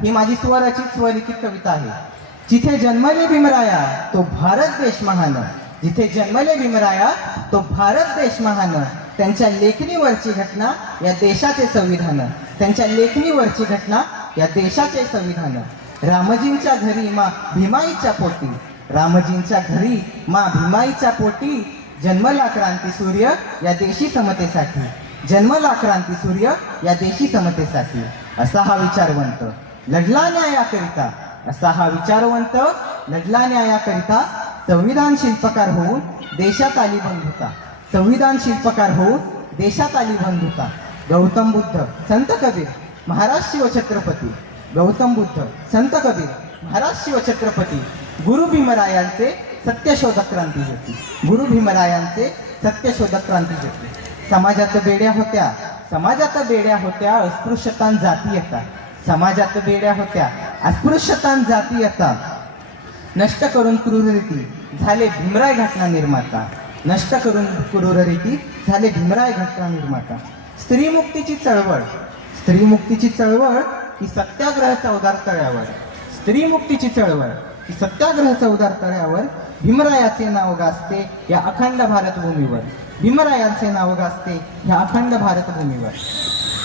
ही माझी स्वरचित स्वलिखित कविता आहे. जिथे जन्मले भीमराया तो भारत देश महान, जिथे जन्मले भीमराया तो भारत देश महान, त्यांच्या लेखणीवरची घटना या देशाचे संविधान, त्यांच्या लेखणीवरची घटना या देशाचे संविधान. रामजींच्या घरी मा भीमाईच्या पोटी, रामजींच्या घरी मा भीमाईच्या पोटी जन्मला क्रांती सूर्य या देशी समतेसाठी, जन्मला क्रांती सूर्य या देशी समतेसाठी. असा हा विचारवंत लढला न्यायाकरिता, असा हा विचारवंत लढला न्यायाकरिता. संविधान शिल्पकार होऊन देशात आली बंधुता, संविधान शिल्पकार होऊन देशात आली बंधुता. गौतम बुद्ध संत कबीर महाराज शिवछत्रपती, गौतम बुद्ध संत कबीर महाराज शिवछत्रपती. गुरु भीमरायांचे सत्यशोधक क्रांती ज्योती, गुरु भीमरायांचे सत्यशोधक क्रांती ज्योती. समाजात बेड्या होत्या, समाजात बेड्या होत्या अस्पृश्यतां जातीयता, समाजात बेड्या होत्या अस्पृश्यतां जातीयता. नष्ट करून क्रूररीती झाले भीमराय घटना निर्माता, नष्ट करून क्रूररीती झाले भीमराय घटना निर्माता. स्त्रीमुक्तीची चळवळ, स्त्रीमुक्तीची चळवळ ही सत्याग्रह चौदार तळ्यावर, स्त्रीमुक्तीची चळवळ ही सत्याग्रह चौदार तळ्यावर. भीमरायाचे नाव गाजते या अखंड भारतभूमीवर, भीमरायांचे नाव गाजते या अखंड भारतभूमीवर.